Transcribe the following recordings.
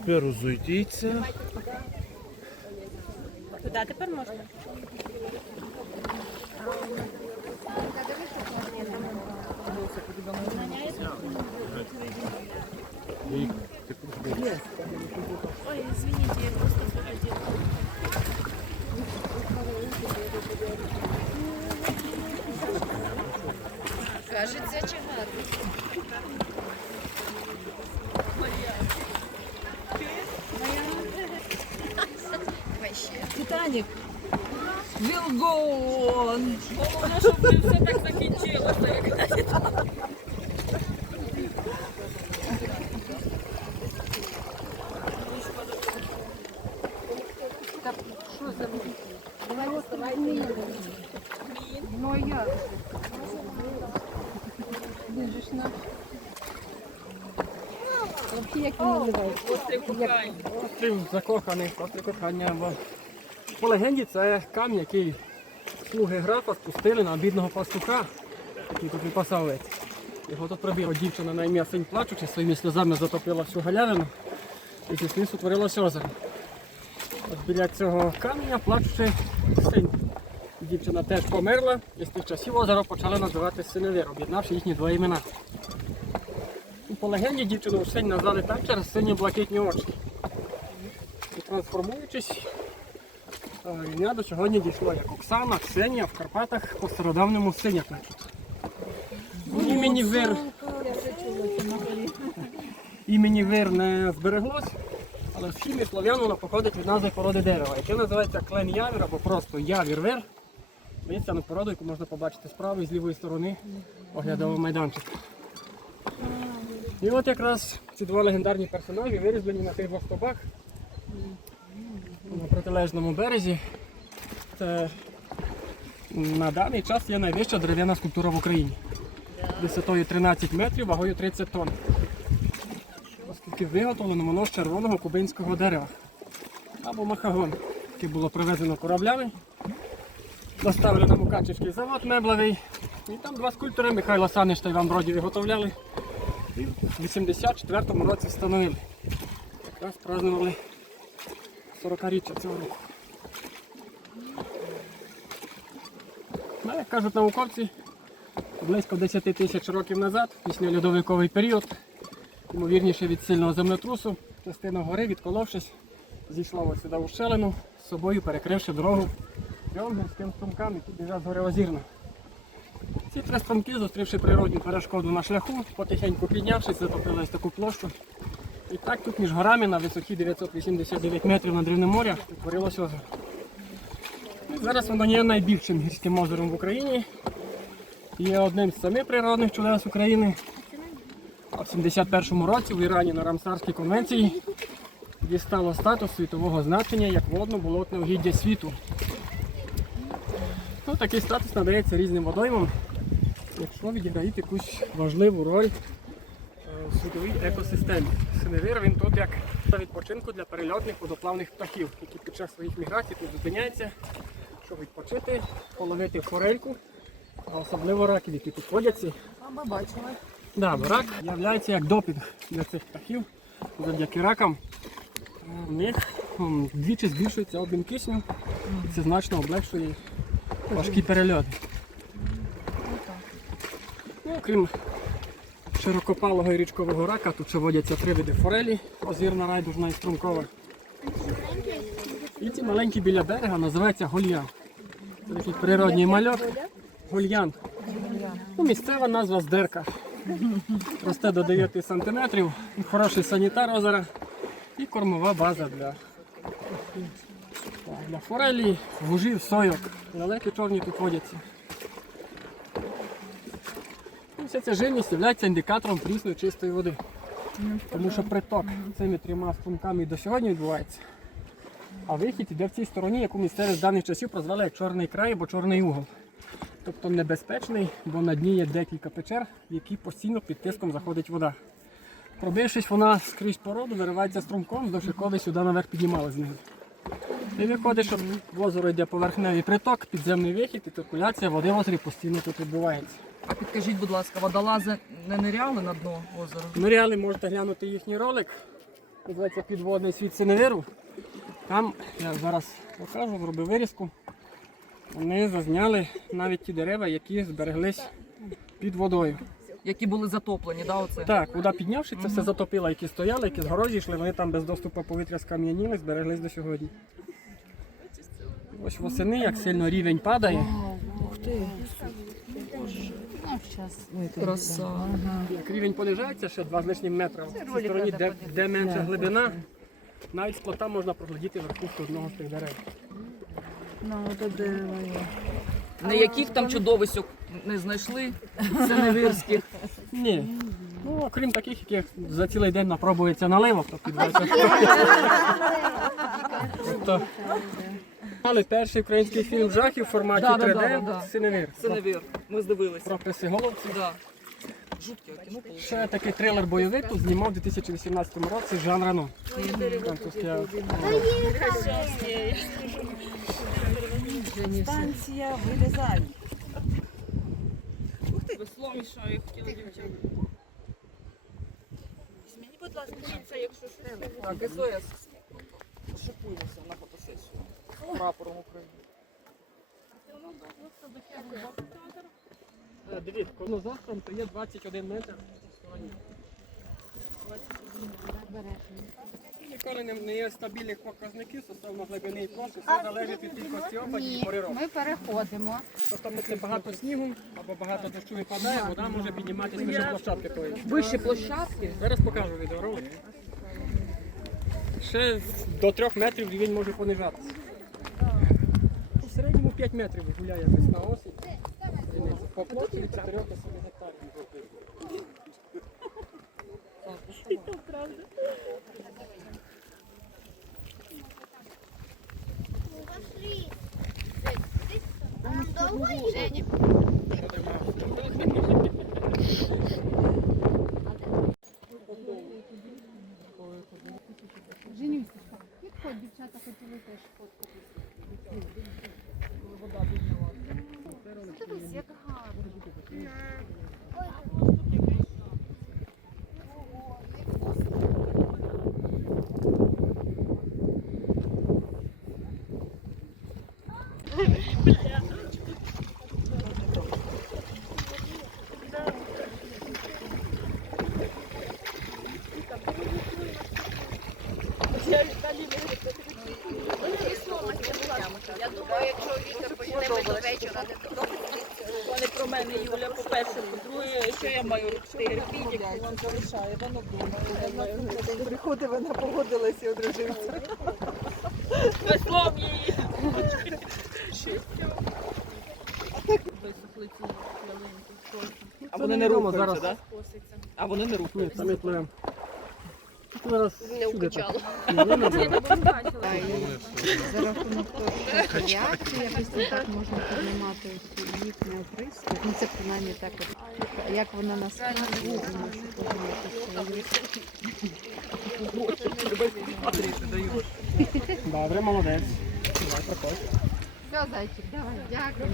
А тепер розійдіться. Куди тепер можна? І Ой, извините, я просто заходила. Кажеться, чагати. Титанік. Will go on. Головне, щоб не все так закінчилося, як Ну а як? Він же ж на... Взагалі, як він називається? острів кохань. Острів закоханий, острів кохання. Бо по легенді це камінь, який слуги графа спустили на бідного пастуха, який тут випасав. Його тут пробігла дівчина на ім'я синь плачучи, своїми сльозами затопила всю галявину і зі сліз утворилося озеро. От біля цього каменя плачучи синь. Дівчина теж померла, і з тих часів озеро почали називати Синевир, об'єднавши їхні два імена. По легенді дівчину синь назвали так через сині блакитні очі. І трансформуючись, е, ім'я до сьогодні дійшло як Оксана, Ксенія в Карпатах по стародавньому синя. Ну, Імені Вир, імені Вир не збереглось, але в хімії слов'ян воно походить від назви породи дерева, яке називається клен явір або просто явір-вир. Це породу, яку можна побачити з правої і з лівої сторони оглядового майданчика. І от якраз ці два легендарні персонажі вирізблені на тих двох стовбах на протилежному березі. Це на даний час є найвища дерев'яна скульптура в Україні. Висотою 13 метрів, вагою 30 тонн. Оскільки виготовлено воно з червоного кубинського дерева або махагон, яке було привезено кораблями, доставлено Мукачівський завод меблевий. І там два скульптори Михайло Саниш та Іван Бродів виготовляли. В 84-му році встановили. Якраз празднували 40-річчя цього року. Ну, як кажуть науковці, близько 10 тисяч років назад, після льодовиковий період, ймовірніше від сильного землетрусу, частина гори, відколовшись, зійшла ось сюди у щелину, з собою перекривши дорогу трьом гірським струмкам, які біжать з гори Озірна. Ці три струмки, зустрівши природню перешкоду на шляху, потихеньку піднявшись, затопили ось таку площу. І так тут між горами на висоті 989 метрів над рівнем моря утворилось озеро. І зараз воно є найбільшим гірським озером в Україні. Є одним з самих природних чудес України. В 71-му році в Ірані на Рамсарській конвенції дістало статус світового значення як водно-болотне угіддя світу. Ну, такий статус надається різним водоймам, якщо відіграють якусь важливу роль світовій екосистемі. Синевир він тут як для відпочинку для перельотних водоплавних птахів, які під час своїх міграцій тут зупиняються, щоб відпочити, половити форельку, а особливо раків, які тут водяться. Ми бачили. Да, рак являється як допінг для цих птахів. Завдяки ракам е, в них м, збільшується обмін кисню, і це значно облегшує важкі перельоти. Ну, крім широкопалого і річкового рака, тут ще водяться три види форелі, озірна, райдужна і струмкова. І ці маленькі біля берега називаються гольян. Це такий природній мальок. Гольян. Ну, місцева назва здерка. Росте до 9 см, хороший санітар озера і кормова база для, для форелі, вужів, сойок. Лелеки чорні тут водяться. Вся ця живність є індикатором прісної чистої води. Тому що приток цими трьома струмками до сьогодні відбувається. А вихід іде в цій стороні, яку місцеві з давніх часів прозвали як чорний край або чорний угол. Тобто небезпечний, бо на дні є декілька печер, в які постійно під тиском заходить вода. Пробившись, вона скрізь породу виривається струмком, вздовж якого сюди наверх піднімали з неї. І виходить, що в озеро йде поверхневий приток, підземний вихід і циркуляція води в озері постійно тут відбувається. А підкажіть, будь ласка, водолази не ниряли на дно озера? Ниряли можете глянути їхній ролик. називається підводний світ Синевиру. Там, я зараз покажу, зробив вирізку. Вони зазняли навіть ті дерева, які збереглись під водою. Які були затоплені, да, оце? Так, вода піднявши, це все затопило, які стояли, які з городі йшли, вони там без доступу повітря скам'яніли, збереглись до сьогодні. Ось восени, як сильно рівень падає, Краса. рівень понижається ще два з лишнім метра. В цій стороні, де, де менша глибина, навіть з плота можна проглядіти верхушку одного з тих дерев. Ніяких там чудовисок не знайшли, синевирських. Ні. Ну, окрім таких, яких за цілий день напробується наливок, то підводиться. Тобто, Але перший український фільм жахів в форматі Да, да, 3D да, да. Синевир. Синевир. Ми здивилися. Про присяголовці. Да. Жутке кіно було. Ще такий трилер бойовик тут знімав у 2018 році Жан Рено. Французький автор. Станція вилізай. Весло мішає, хотіла дівчата. Мені, будь ласка, якщо що. Так, СОС. Шипуємося на фотосесію. Прапором України. Е, Дивіться, коно то є 21 метр стороні. Ніколи не, є стабільних показників стосовно глибини і площі, все залежить від кількості опадів і пори року. Ми переходимо. Тобто це багато снігу або багато дощу випадає, вода може підніматися вище площадки тої. Вище площадки. Зараз покажу відеоролик. Ще до трьох метрів рівень може понижатися. У середньому 5 метрів гуляє весна осінь. Зимиця. По плоті від 4 до 7 гектарів. Женя. Підходь, дівчата хотіли теж фотку. Дивись, як гарно. Я думаю, якщо вітер почне ми до вечора не Вони про мене, Юля, по-перше, по-друге, що я маю робити герпінік, вам залишає, воно вдома. Приходить, вона погодилася і одружився. Веслом її. Висохли ці ялинки. А вони не рухаються, зараз. да? А вони не рухаються. Тут зараз не вкачало. Ну, не бачила. За рахунок того, що якось так можна піднімати ці їхні оприски. Ну це принаймні так от. Як вона нас що ти. Добре, молодець. Давай, проходь. Все, зайчик, давай, дякую.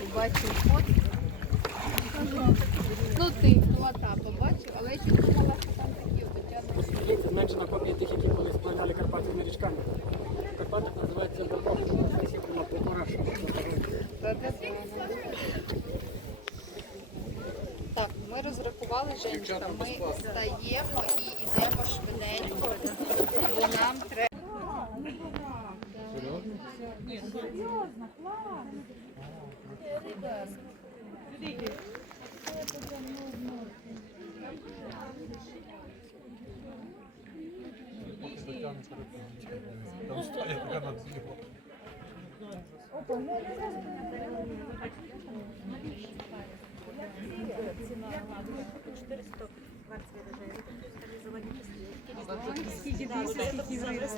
Побачив фото. Ну ти, Ми розрахували жінку, ми встаємо і йдемо швиденько, бо нам треба. Серйозно, клас! Там стоять, когда надо Опа, ну, 420 даже. Организовали